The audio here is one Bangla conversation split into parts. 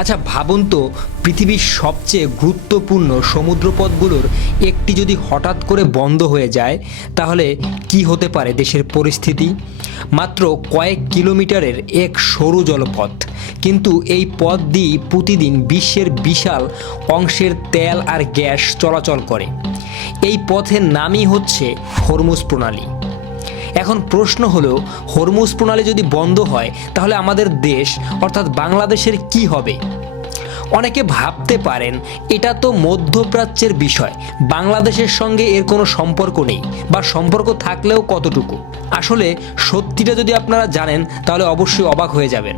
আচ্ছা ভাবুন তো, পৃথিবীর সবচেয়ে গুরুত্বপূর্ণ সমুদ্রপথগুলোর একটি যদি হঠাৎ করে বন্ধ হয়ে যায়, তাহলে কি হতে পারে দেশের পরিস্থিতি। মাত্র কয়েক কিলোমিটারের এক সরু জলপথ, কিন্তু এই পথ দিয়ে প্রতিদিন বিশ্বের বিশাল অংশের তেল আর গ্যাস চলাচল করে। এই পথের নামই হচ্ছে হরমুজ প্রণালী। এখন প্রশ্ন হলো, হরমুজ প্রণালী যদি বন্ধ হয় তাহলে আমাদের দেশ অর্থাৎ বাংলাদেশের কি হবে। অনেকে ভাবতে পারেন এটা তো মধ্যপ্রাচ্যের বিষয়, বাংলাদেশের সঙ্গে এর কোনো সম্পর্ক নেই, বা সম্পর্ক থাকলেও কতটুকু। আসলে সত্যিটা যদি আপনারা জানেন তাহলে অবশ্যই অবাক হয়ে যাবেন।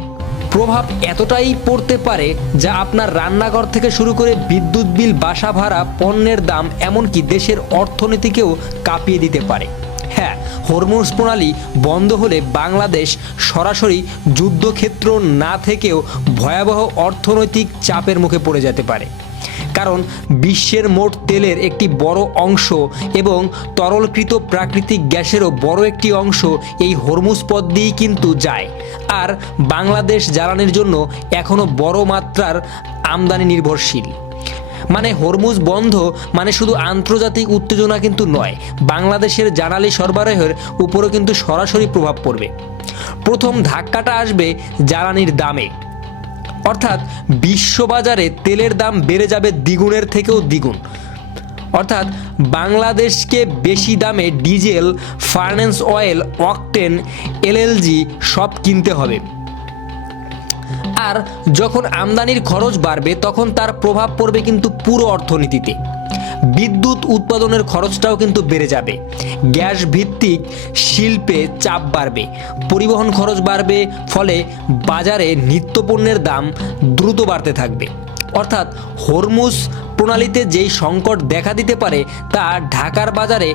প্রভাব এতটাই পড়তে পারে যা আপনার রান্নাঘর থেকে শুরু করে বিদ্যুৎ বিল, বাসা ভাড়া, পণ্যের দাম, এমনকি দেশের অর্থনীতিকেও কাঁপিয়ে দিতে পারে। হ্যাঁ, হরমুজ প্রণালী বন্ধ হলে বাংলাদেশ সরাসরি যুদ্ধক্ষেত্র না থেকেও ভয়াবহ অর্থনৈতিক চাপের মুখে পড়ে যেতে পারে। কারণ বিশ্বের মোট তেলের একটি বড় অংশ এবং তরলকৃত প্রাকৃতিক গ্যাসেরও বড় একটি অংশ এই হরমুজ পথ দিয়েই কিন্তু যায়। আর বাংলাদেশ জ্বালানির জন্য এখনও বড় মাত্রার আমদানি নির্ভরশীল। মানে হরমুজ বন্ধ মানে শুধু আন্তর্জাতিক উত্তেজনা কিন্তু নয়, বাংলাদেশের জ্বালানি সরবরাহের উপরও কিন্তু সরাসরি প্রভাব পড়বে। প্রথম ধাক্কাটা আসবে জ্বালানির দামে, অর্থাৎ বিশ্ববাজারে তেলের দাম বেড়ে যাবে দ্বিগুণের থেকেও দ্বিগুণ। অর্থাৎ বাংলাদেশকে বেশি দামে ডিজেল, ফার্নেস অয়েল, অকটেন, এলএলজি সব কিনতে হবে। আর যখন আমদানির খরচ বাড়বে তখন তার প্রভাব পড়বে কিন্তু পুরো অর্থনীতিতে। বিদ্যুৎ উৎপাদনের খরচটাও কিন্তু বেড়ে যাবে, গ্যাস ভিত্তিক শিল্পে চাপ বাড়বে, পরিবহন খরচ বাড়বে, ফলে বাজারে নিত্যপণ্যের দাম দ্রুত বাড়তে থাকবে। অর্থাৎ হরমুজ প্রণালীতে যেই সংকট দেখা দিতে পারে তা ঢাকার বাজারে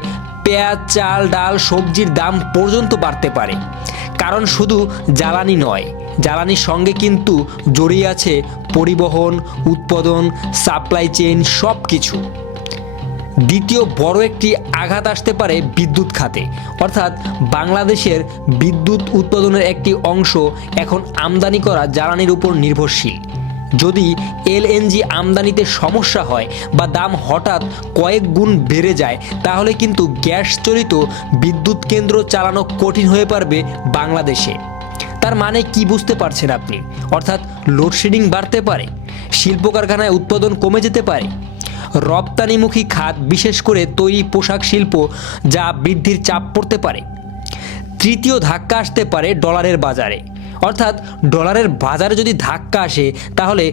পেঁয়াজ, চাল, ডাল, সবজির দাম পর্যন্ত বাড়তে পারে। কারণ শুধু জ্বালানি নয়, জ্বালানির সঙ্গে কিন্তু জড়িয়ে আছে পরিবহন, উৎপাদন, সাপ্লাই চেইন সব কিছু। দ্বিতীয় বড় একটি আঘাত আসতে পারে বিদ্যুৎ খাতে। অর্থাৎ বাংলাদেশের বিদ্যুৎ উৎপাদনের একটি অংশ এখন আমদানি করা জ্বালানির উপর নির্ভরশীল। যদি এলএনজি আমদানিতে সমস্যা হয় বা দাম হঠাৎ কয়েক গুণ বেড়ে যায়, তাহলে কিন্তু গ্যাস চালিত বিদ্যুৎ কেন্দ্র চালানো কঠিন হয়ে পড়বে বাংলাদেশে। তার মানে কি বুঝতে পারছেন আপনি? অর্থাৎ লোডশেডিং বাড়তে পারে, শিল্প কারখানায় উৎপাদন কমে যেতে পারে, রপ্তানিমুখী খাত বিশেষ করে তৈরি পোশাক শিল্প যা বৃদ্ধির চাপ পড়তে পারে। তৃতীয় ধাক্কা আসতে পারে ডলারের বাজারে। অর্থাৎ ডলারের বাজারে যদি ধাক্কা আসে তাহলে